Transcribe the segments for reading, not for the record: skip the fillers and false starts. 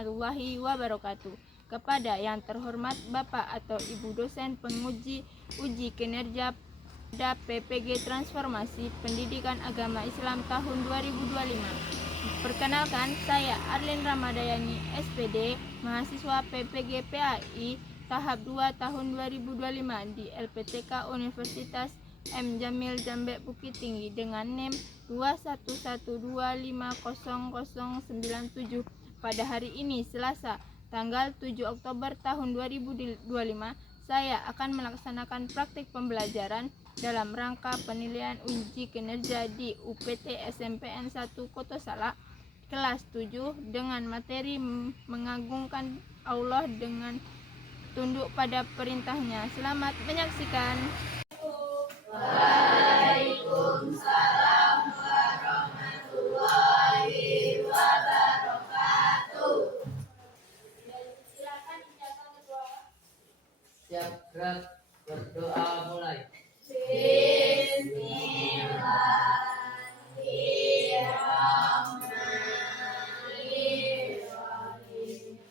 warahmatullahi wabarakatuh. Kepada yang terhormat Bapak atau Ibu dosen penguji uji kinerja pada PPG Transformasi Pendidikan Agama Islam tahun 2025. Perkenalkan, saya Arlin Ramadayani, SPD, mahasiswa PPG PAI tahap 2 tahun 2025 di LPTK Universitas M. Jamil Jambe Bukit Tinggi dengan NIM 211250097. Pada hari ini, Selasa, tanggal 7 Oktober tahun 2025, saya akan melaksanakan praktik pembelajaran dalam rangka penilaian uji kinerja di UPT SMPN 1 Koto Salak kelas 7 dengan materi mengagungkan Allah dengan tunduk pada perintahnya. Selamat menyaksikan. Waalaikumsalam warahmatullahi wabarakatuh. Silakan dicatat ketua. Siap, gerak, berdoa mulai. Bismillahirrahmanirrahim.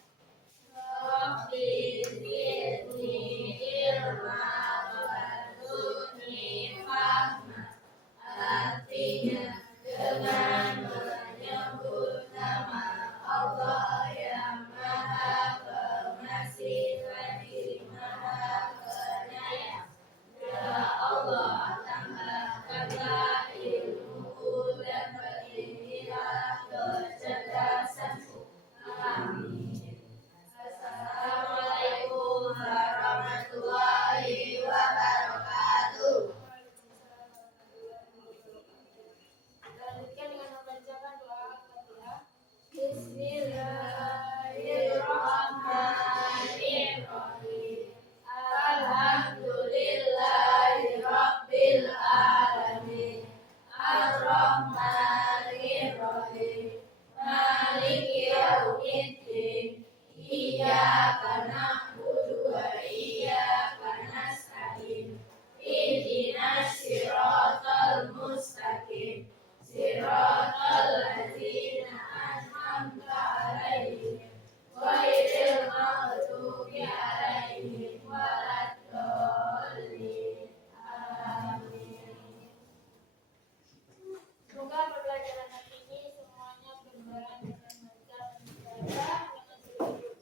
Rabbi zidni ilma warzuqni fahma. Artinya, dengan menyebut nama Allah yang Maha Pengasih lagi Maha Penyayang. Ya Allah, tambahkanlah ilmuku dan peringgilah kecerdasanku. Amin. Assalamualaikum warahmatullahi wabarakatuh. Lanjutkan dengan membacakan doa Al-Fatihah. Bismillahirrahmanirrahim. Alhamdulillahirabbil alamin. Ar-Rahmanir-Rahim. Maliki yaumiddin. Iyyaka na'budu wa iyyaka nasta'in. Ihdinas siratal mustaqim. Siratal ladzina an'amta 'alaihim ghairil maghdubi 'alaihim waladdallin. Amin. Semoga pembelajaran hari ini semuanya berjalan dengan lancar dan ibadah dengan seluruh.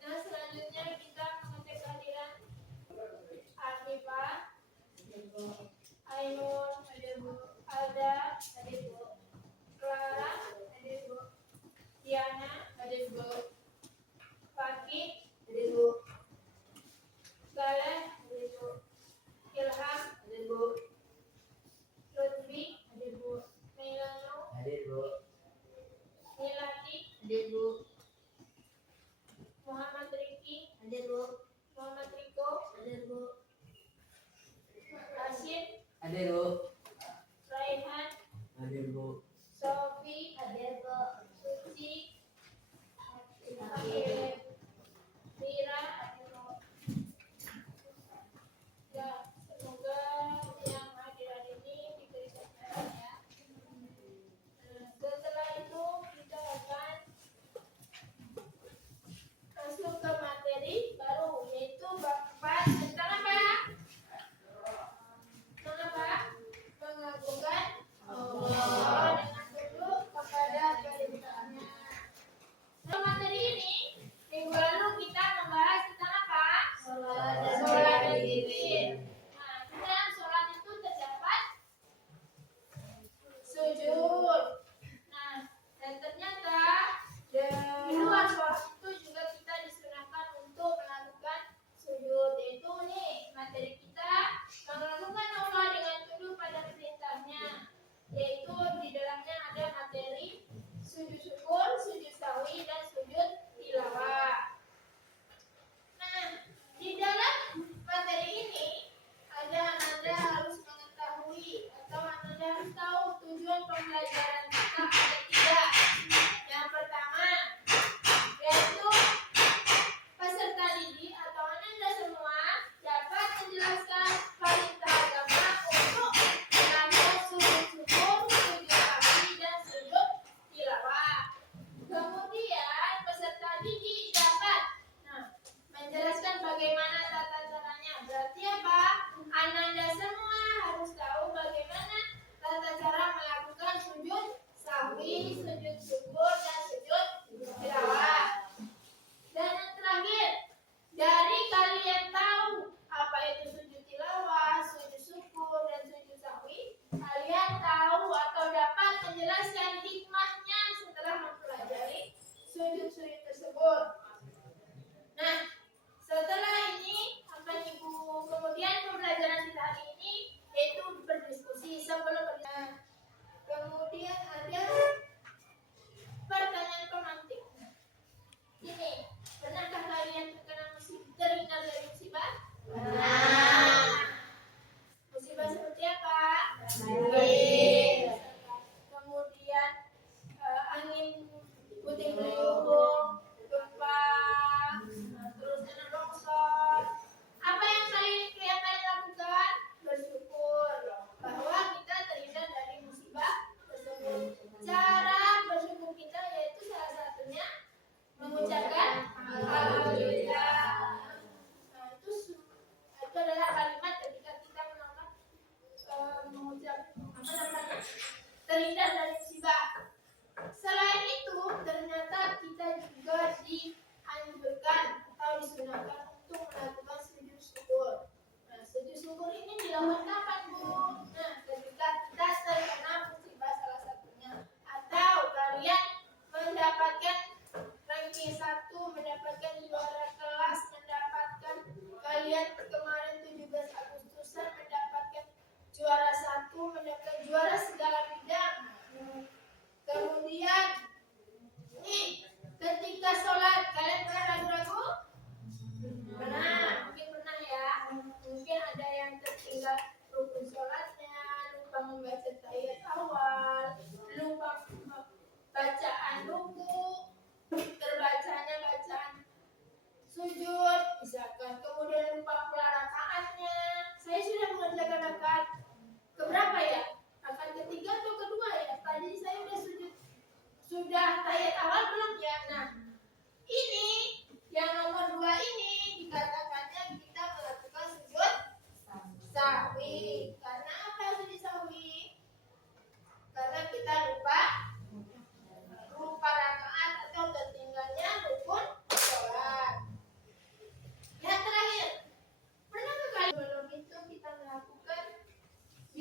Nah, selanjutnya kita mengetik kehadiran Arifah, Ainur, Alda, Clara, Diana, Fakih, Saleh, Ilham, Lutfi, Melano, Milati, Muhammad Riki, Muhammad Riko, Rashid, Raihan, Sofi, Suci, Mira. Ya, semoga yang hadir hari ini diberi kesehatan ya. Setelah itu kita akan masuk ke materi baru, yaitu bab 4 tentang apa? Tentang apa?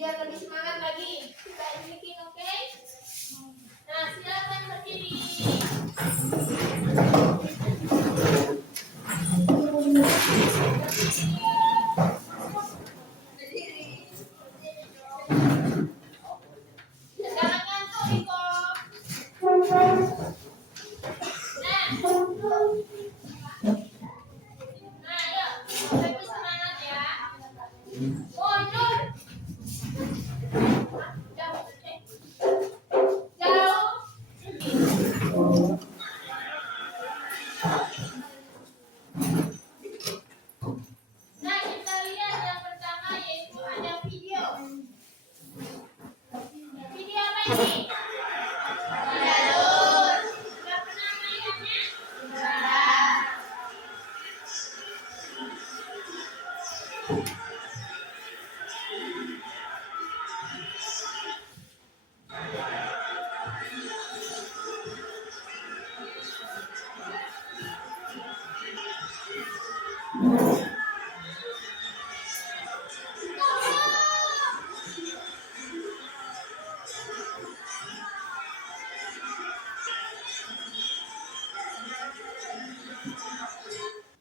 biar lebih semangat lagi. Kita bikin, oke? Nah, silakan berdiri. Jangan ngantuk, Iko. Nah, yuk. Lebih semangat ya. Mundur. Jauh. Jauh. Nah, kita lihat yang pertama yaitu ada video. Video apa ini? Jalur. Sudah pernah melihatnya? Sudah.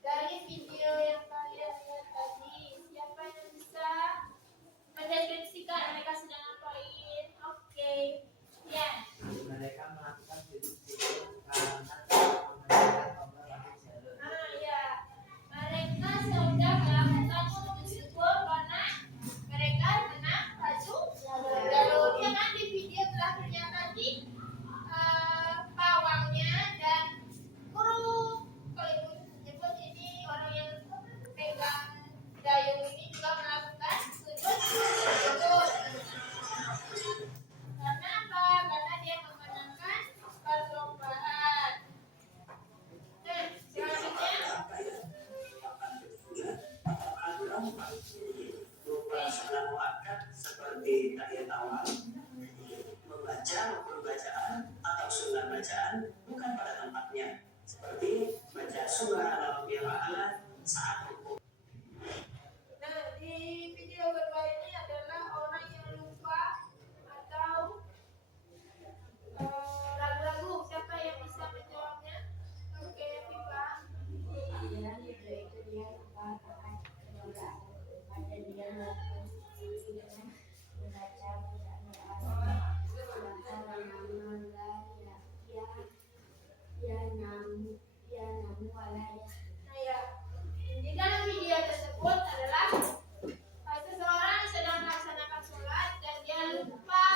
Dari video yang kalian lihat tadi, siapa yang bisa mendeskripsikan mereka sedang ngapain? Oke. Ya. Mereka melakukan studi karena menggunakan pembatas jalur. Ya. Mereka sedang melakukan studi syukur karena mereka menang baju jalur. Ya kan di video terakhirnya tadi pawangnya dan guru, kalau ibu nyebut ini orang yang pegang dayung ini juga melakukan sujud syukur. Karena apa? Karena dia memenangkan perlombaan. Nah, selanjutnya Berupa surat muakkad seperti tahiyat awal, membaca maupun bacaan atau sunnah bacaan bukan pada tempatnya, seperti baca surah al-Baqarah saat rukuk. Nah, di video kedua ini adalah orang yang lupa atau ragu-ragu. Siapa yang bisa menjawabnya? Oke, Viva. Dalam video itu dia lupa akan kedua dan dia melakukan sisi dengan membaca bacaan doa sedangkan nama ya namu wala ya. Nah, ya. Di dalam video tersebut adalah seseorang sedang melaksanakan sholat dan dia lupa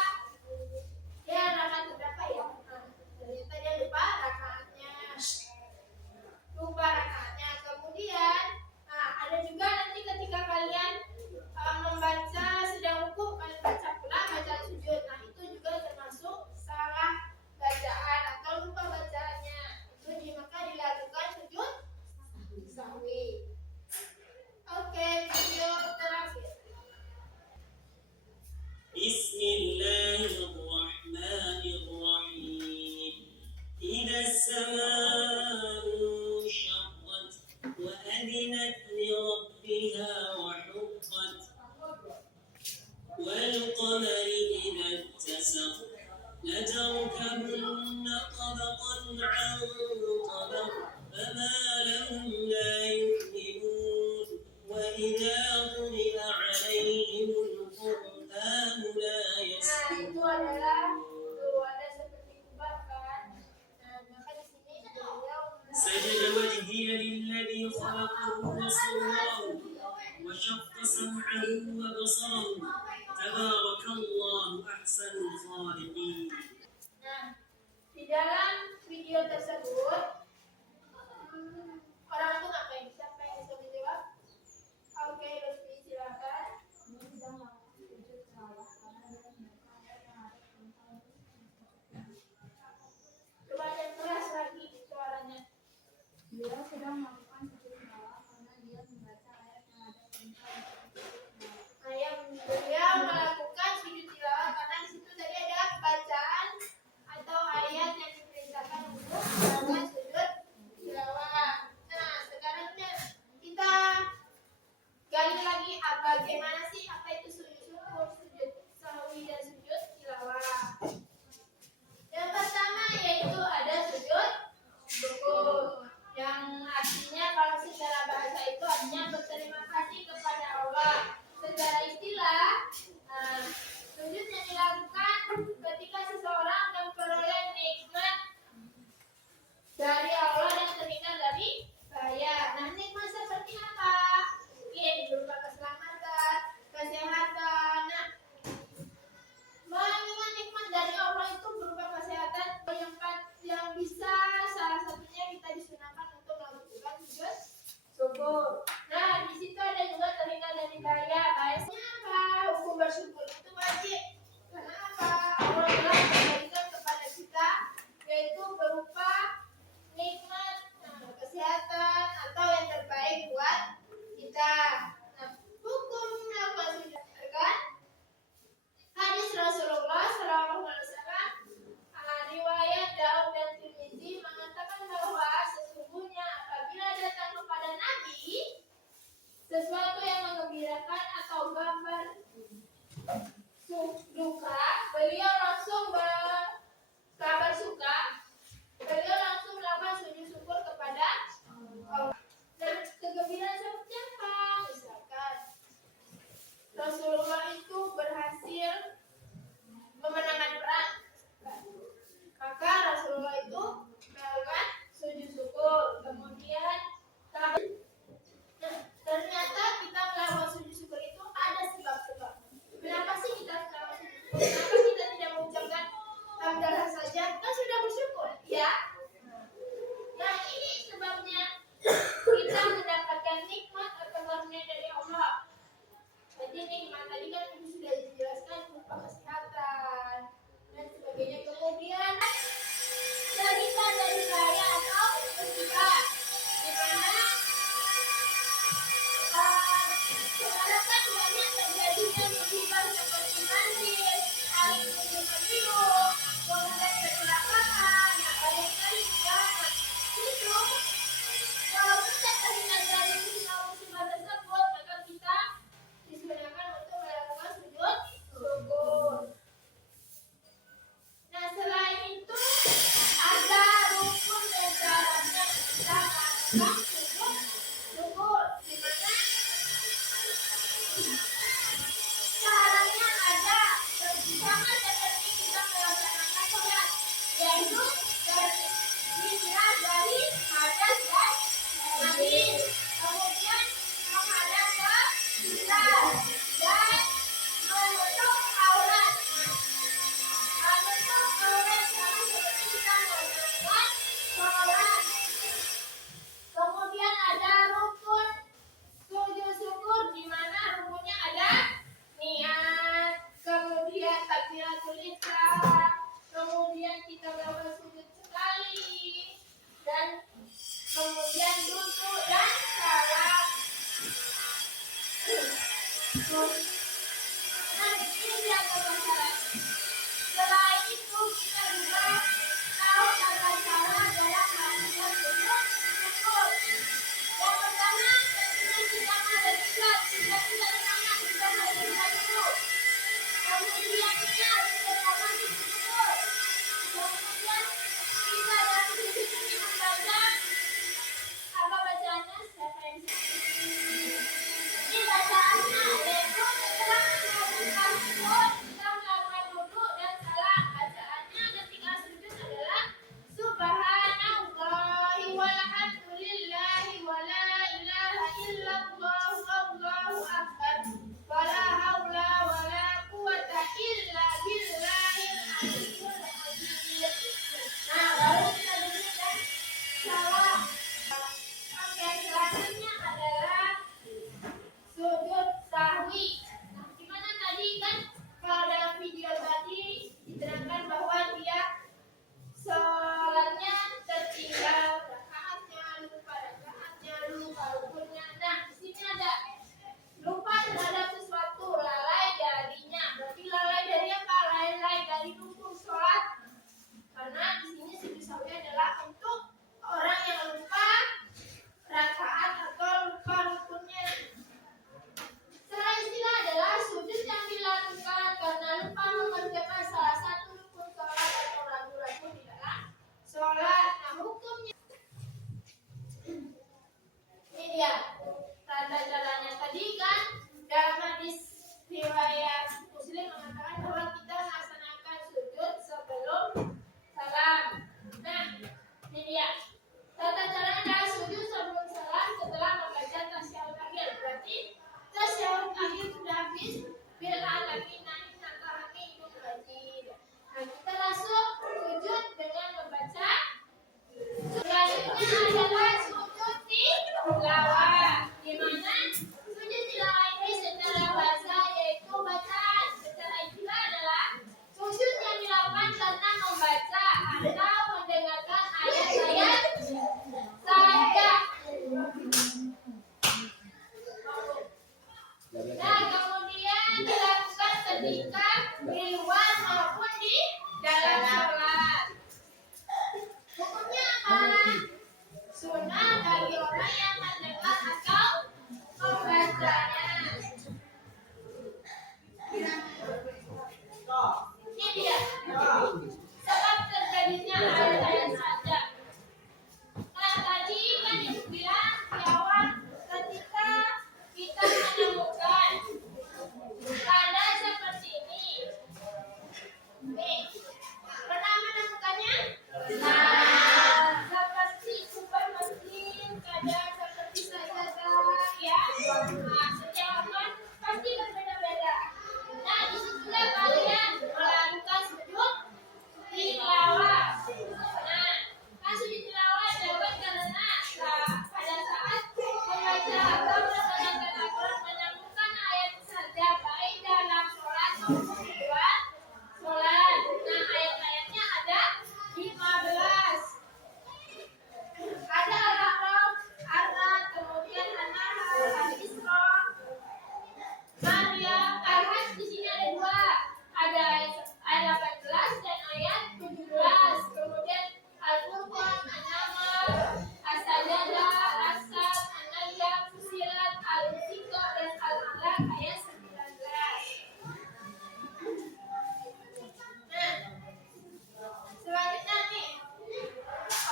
dia rakaat berapa ya? Ternyata dia lupa rakaatnya. Kemudian ada juga nanti ketika kalian membaca sedang ruku, kalian baca pula bacaan sujud. Nah, itu juga termasuk salah bacaan atau lupa bacaannya. Itu maka dilakukan sujud sahwi. Oke, video terakhir. Bismillahirrahmanirrahim. Idza as-samaa'u inshaqqat wa adinat li rabbiha wa huqqat wal qamari idza ittasaq latarkabunna tabaqan 'an tabaq fama lahum la yu'minun wa idza quri'a 'alaihimul qur'anu la Nah, itu yasjudun. adalah ada seperti kubah kan. Nah, maka di sini beliau سجد وجهي للذي خلقه وصوره وشق سمعه وبصره تبارك الله أحسن الخالقين. Nah, di dalam video tersebut orang itu ngapain? Siapa yang bisa menjawab? Oke, Lutfi silakan. Dia sedang melakukan sujud tilawah karena dia membaca ayat yang ada tentang Coba yang keras lagi suaranya. Dia sedang melakukan sujud tilawah karena dia membaca ayat yang ada tentang Nah, yang beliau melakukan sujud tilawah karena di situ tadi ada bacaan atau ayat yang diperintahkan untuk melakukan sujud tilawah. Nah, sekarang kita gali lagi bagaimana sih apa itu sujud syukur, sujud akan banyak terjadinya musibah seperti banjir, air terjun meniup, kemudian kecelakaan, yang banyak sekali bencana. Itu kalau kita terhindar dari musibah tersebut, maka kita disunahkan untuk melakukan sujud syukur. Nah, selain itu ada rukun dan syaratnya kita melakukan sujud syukur, di mana syaratnya ada sama seperti kita melaksanakan sholat, yaitu dilihat dari hadas dan hadis, kemudian menghadap ke kiblat dan menutup aurat. Menutup aurat sama seperti kita melaksanakan sholat. Kemudian ada rukun sujud syukur, di mana rukunnya ada niat, kemudian takbiratul ihram, kemudian kita melakukan sujud sekali, dan kemudian duduk dan salam. Nah, ini dia syarat. Selain itu kita juga tahu tata cara dalam melakukan sujud syukur. Yang pertama, tentunya kita menghadap kiblat, kita tidak sangat kita menghadap kiblat dulu. Kemudian niat pertama sujud syukur. Kemudian kita dalam sujud ini membaca apa bacaannya? Siapa yang ini bacaannya yaitu setelah melakukan sujud kita melakukan wudhu dan salam. Bacaannya ketika sujud adalah Subhanallahi walhamdulillahi wa la ilaha illallah wallahu akbar wa la haula wa la quwata illa billahil aliyyil azim. Nah, baru kita duduk dan salam. Oke, selanjutnya adalah sujud sahwi. Nah, gimana tadi kan pada video tadi diterangkan bahwa dia sholatnya tertinggal rakaatnya, lupa rukunnya. Nah, di sini ada lupa terhadap sesuatu, lalai darinya. Berarti lalai dari apa? Lalai dari rukun sholat. Karena di sini sujud sahwi adalah untuk orang yang lupa rakaat atau lupa rukunnya. Secara istilah adalah sujud yang dilakukan karena lupa mengerjakan salah satu rukun sholat atau ragu-ragu di dalam sholat. Nah, hukumnya ini dia tata caranya. Tadi kan dalam hadis riwayat Muslim mengatakan bahwa kita melaksanakan sujud sebelum salam. Nah, ini dia tata caranya adalah sujud sebelum salam setelah membaca tasyahud akhir. Berarti tasyahud akhir sudah habis, bil alamin innaka hamidum majid. Nah, kita langsung sujud dengan membaca. Selanjutnya adalah sujud tilawah, di mana sujud tilawah ini secara bahasa yaitu bacaan. Secara istilah adalah sujud yang dilakukan karena membaca atau mendengarkan ayat-ayat saja. Nah, kemudian dilakukan ketika di luar maupun di dalam sholat. Hukumnya apa? Sunnah bagi orang yang mendengar atau membacanya. Ini dia sebab terjadinya ayat-ayat saja. Nah, tadi kan dibilang di awal ketika kita menemukan tanda seperti ini. Nih, pernah menemukannya? Nah, seperti kubah masjid, kadang seperti sajadah, ya. Nah, setiap orang pasti berbeda-beda. Nah, disitulah kalian melakukan sujud tilawah. Nah, kan sujud tilawah dilakukan karena pada saat membaca atau melaksanakan Al-Quran menemukan ayat saja baik dalam sholat maupun di luar sholat. Nah, ayat-ayatnya ada 15. Ada Al-A'raf, kemudian An-Nahl, Al-Isra, ayat 19. Nah, selanjutnya nih,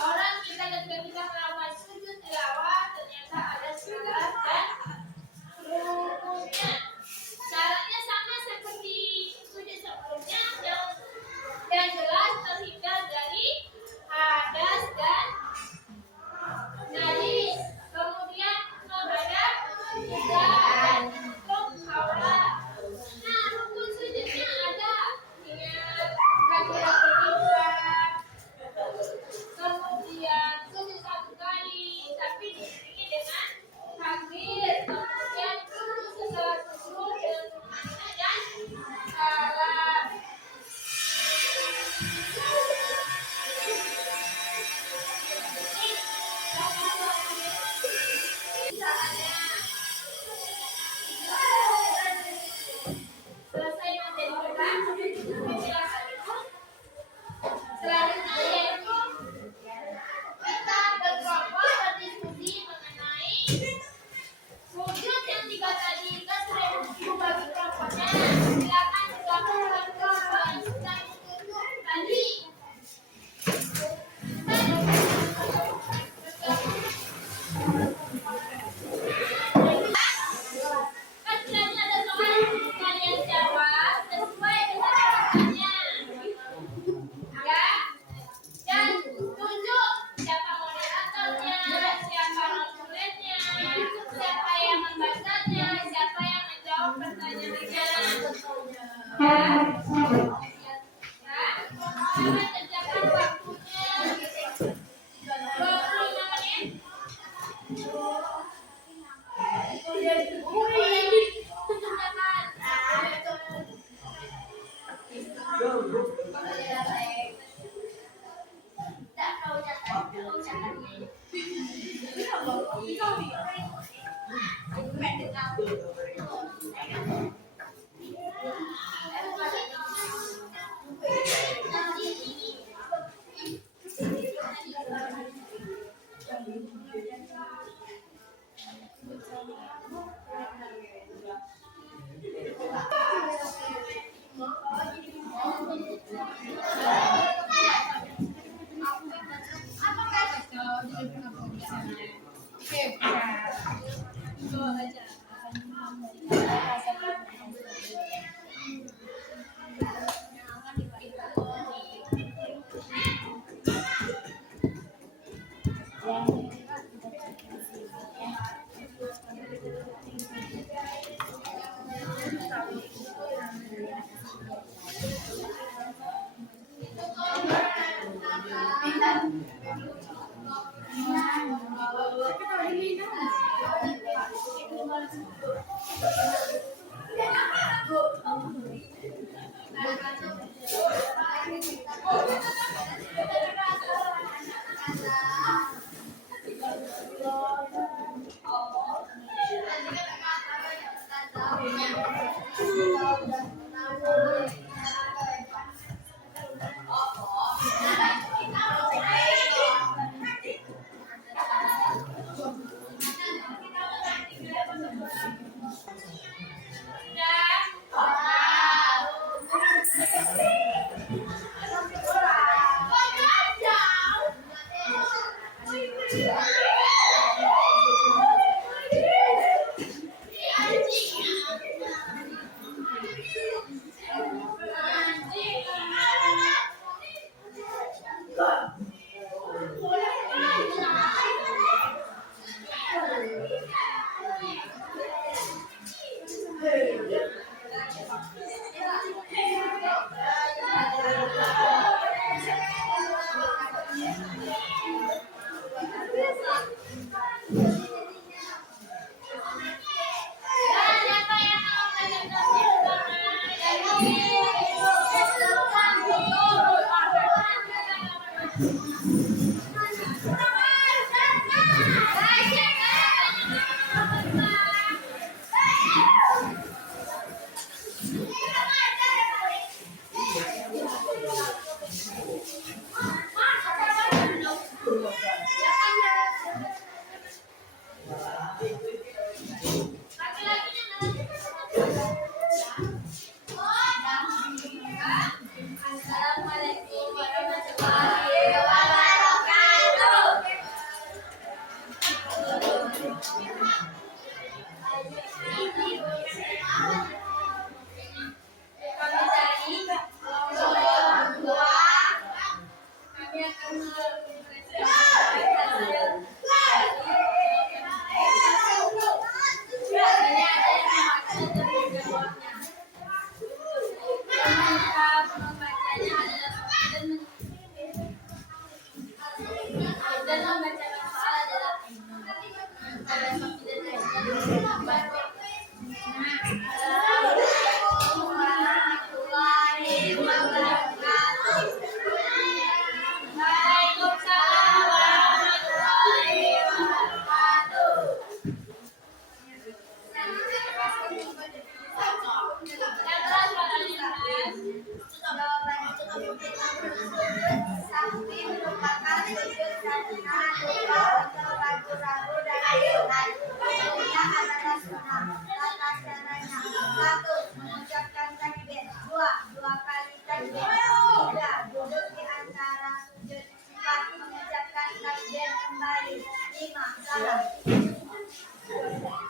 orang kita ketika melakukan sujud tilawah ternyata ada syarat dan rukunnya. Syaratnya sama seperti sujud sebelumnya, yang jelas terhindar dari hadas dan najis. Kemudian menghadap dan menutup aurat. Nah, rukun sujudnya ada. Ingat, kaki bertiga. Kemudian sujud 1 kali, tapi diiringi dengan takbir. Kemudian duduk setelah sujud dengan tumaninah dan salam. Selesai materi kita, selanjutnya yaitu kita berkelompok berdiskusi mengenai sujud yang 3 tadi. Kan sudah dibagi kelompoknya. Silakan bergabung dalam kelompok yang sudah ditunjuk tadi. Kan kiranya ada soal kalian jawab sesuai dengan jawabannya. Ya, dan tunjuk siapa moderatornya, siapa konsulennya, siapa yang membacanya, siapa yang menjawab pertanyaannya. Ya, jangan kerjakan waktunya 25 menit. Sakti merupakan sudut kandungan berupa atau ragu-ragu dan ayunan. Hukumnya adalah sunnah. Tata caranya: 1. Mengucapkan takbir. 2. Dua kali takbir. 3. Duduk di antara sujud. 4. Mengucapkan takbir kembali. 5. Salam.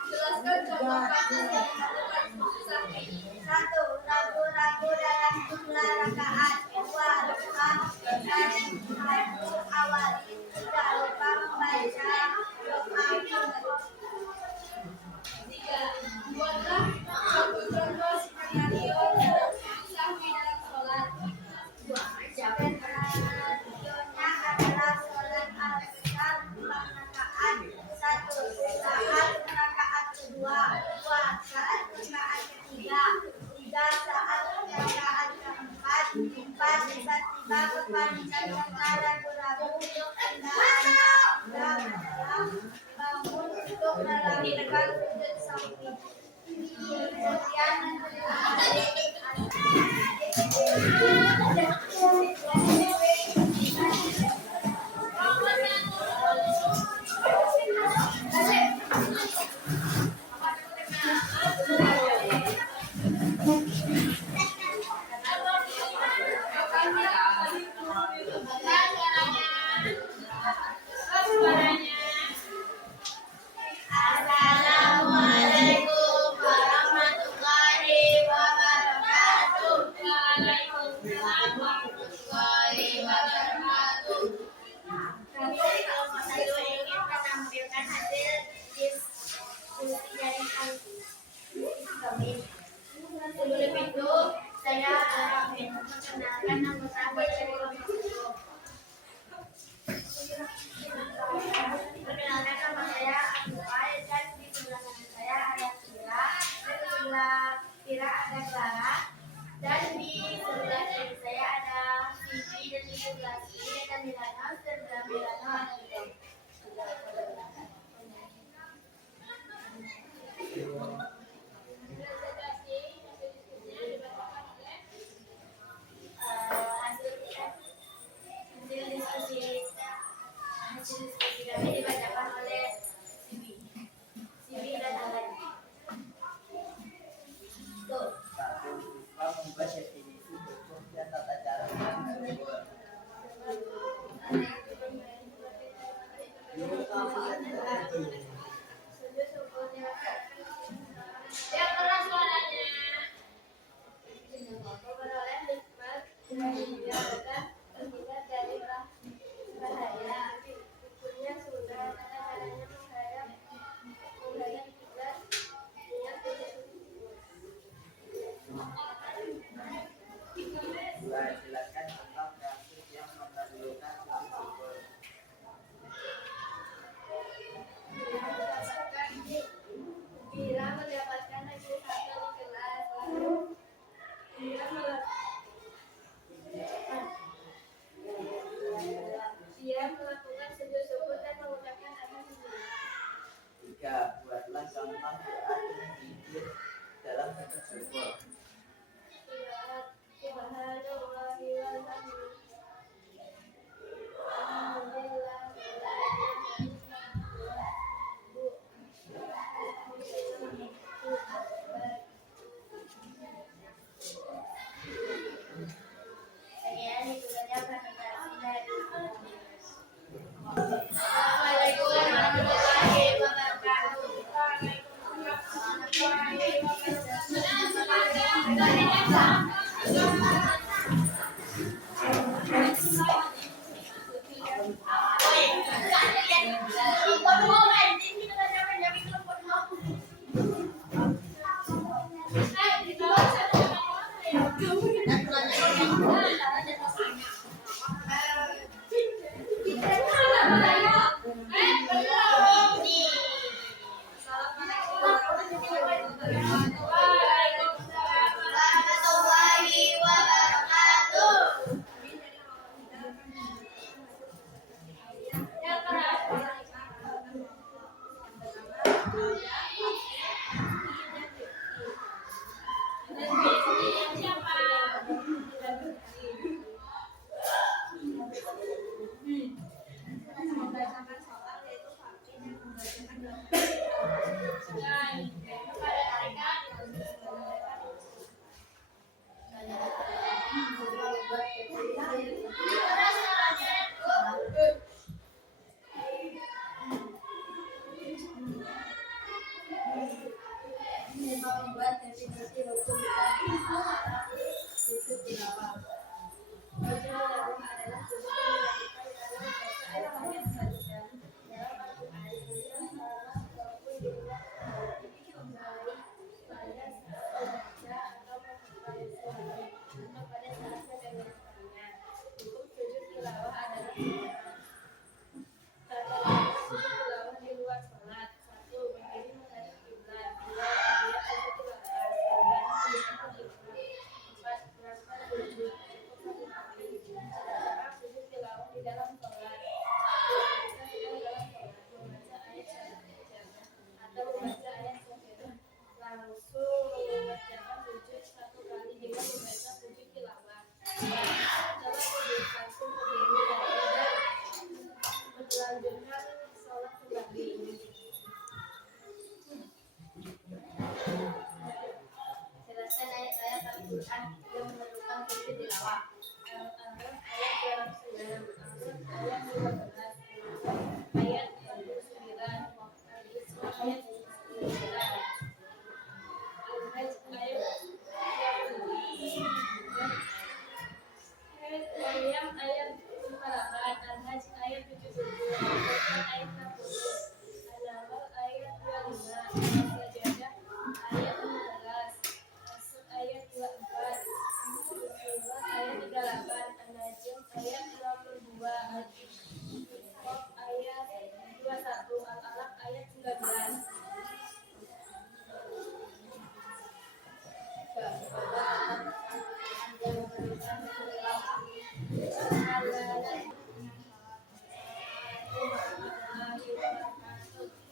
Jelaskan contoh kasus yang dilakukan sakti. 1. Ragu-ragu dalam jumlah rakaat. 2. Lupa rakaat awal. 3. Lupa membaca doa kunut. 3. Buatlah satu contoh skenario dalam sakti dalam sholat. Skenarionya adalah sholat al-fitr 4 rakaat. 1. Saat rakaat kedua. 2. Saat rakaat ketiga. 3. Saat rakaat keempat. 4. Tiba-tiba kepanikan karena ragu-ragu hendaknya bangun untuk melakukan sujud sakti. Kemudian Assalamualaikum warahmatullahi wabarakatuh. Waalaikumsalam warahmatullahi wabarakatuh. Kami dari kelompok 1 ingin menampilkan hasil diskusi dari kami. Sebelum itu, saya ingin memperkenalkan anggota dari kelompok 1. Perkenalkan, nama saya Abdul, dan di sebelah kanan saya ada Kira, dan di sebelah Kira ada Clara, dan di sebelah kiri saya ada Vivi, dan di sebelah kiri ada Milana, dan di sebelah Milana ada Tom. Hasil diskusi kami dibacakan oleh Sibi dan Alan. Tuh. 1. Lupa membuat definisi hukum dan tata cara mengatur. Yang keras suaranya. Memperoleh hikmat dengan menjauhkan terhindar dari bahaya. Hukumnya sudah, tata caranya menghadap kiblat, niat Jelaskan tentang kasus yang memerlukan sujud syukur. Bila mendapatkan hasil 1 di kelas, lalu dia melakukan sujud syukur dan mengucapkan alhamdulillah. 3. Buatlah contoh doa dan zikir dalam sujud syukur. Subhanallahi walhamdulillah. Alhamdulillah. Sekian itu saja presentasi dari Assalamualaikum warahmatullahi wabarakatuh. Waalaikumsalam warahmatullahi wabarakatuh. warahmatullahi wabarakatuh. Membuat definisi hukum itu tilawah. Adalah jelaskan ayat-ayat Al-Quran yang memerlukan sujud tilawah. Al-A'raf ayat 296, ayat 15, ayat 49, Al-Isra ayat 49, Al-Hajj ayat 20, Maryam ayat 58, Al-Hajj ayat 77, Al-Furqan ayat 60, An-Nahl ayat 25, Al-Sajadah ayat 15, As-Sadd ayat 24, Al-Hujurat ayat 38, An-Najm ayat 62, Al-Insyiqaq ayat 21, Al-Alaq ayat 19.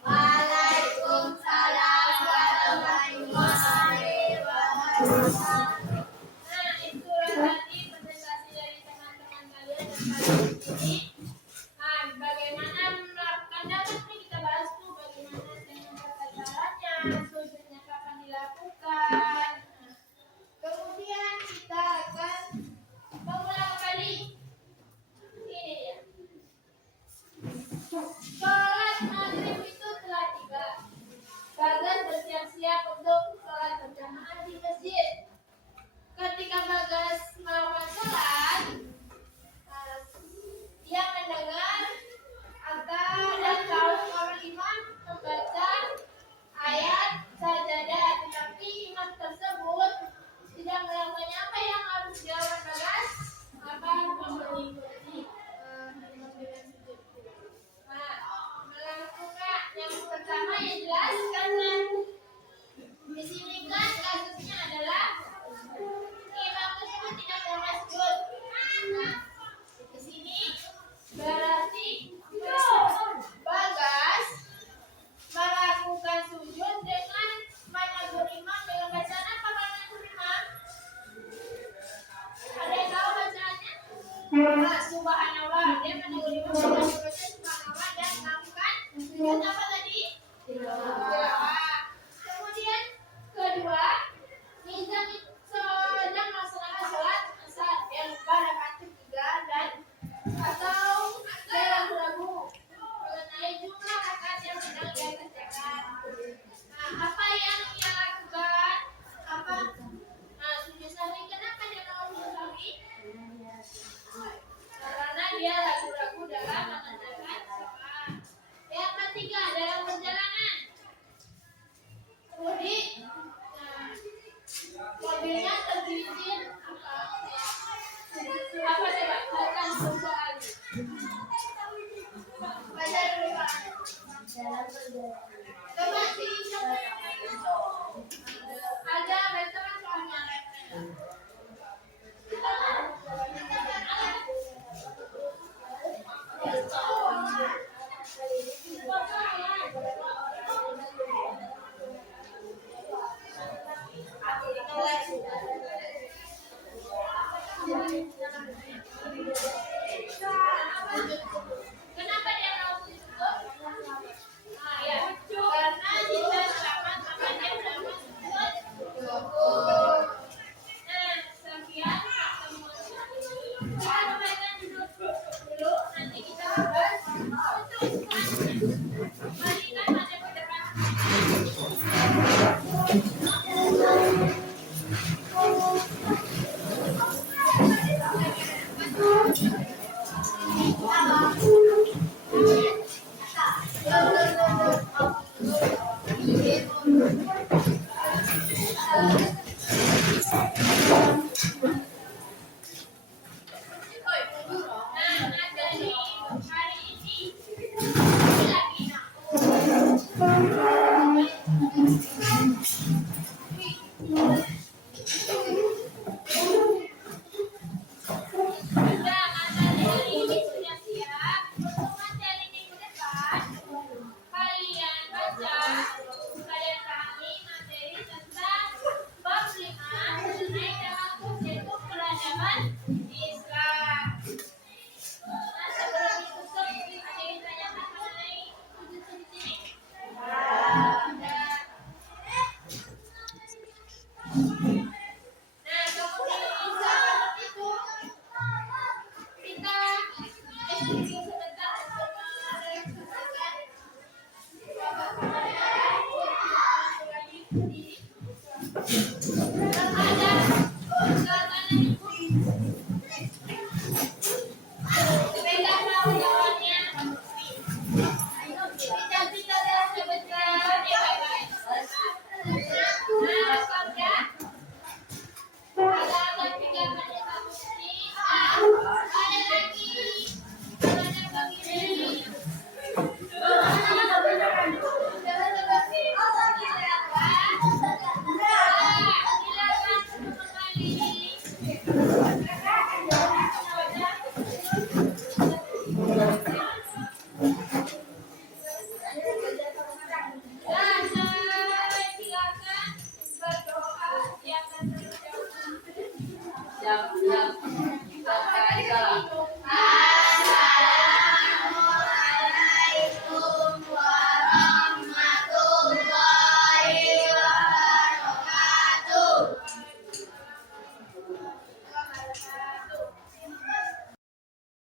Waalaikumsalam warahmatullahi wabarakatuh. Nah, itulah tadi presentasi dari teman-teman kalian yang kali ini. Nah, bagaimana menerapkannya kan ini kita bahas tuh bagaimana dengan tata caranya, sujudnya kapan dilakukan. Nah, kemudian kita akan mengulang kembali. Ini dia. Sholat maghrib itu telah tiba. Kalian bersiap-siap untuk sholat berjamaah di masjid. Kalian pahami materi tentang bab 5 mengenai dalam konsep peradaban Islam. Nah, sebelum ditutup, ada yang tanyakan mengenai tujuan di sini? Ada. Nah, kemudian insya itu kita sedikit sebentar untuk merefleksikan silakan berdoa.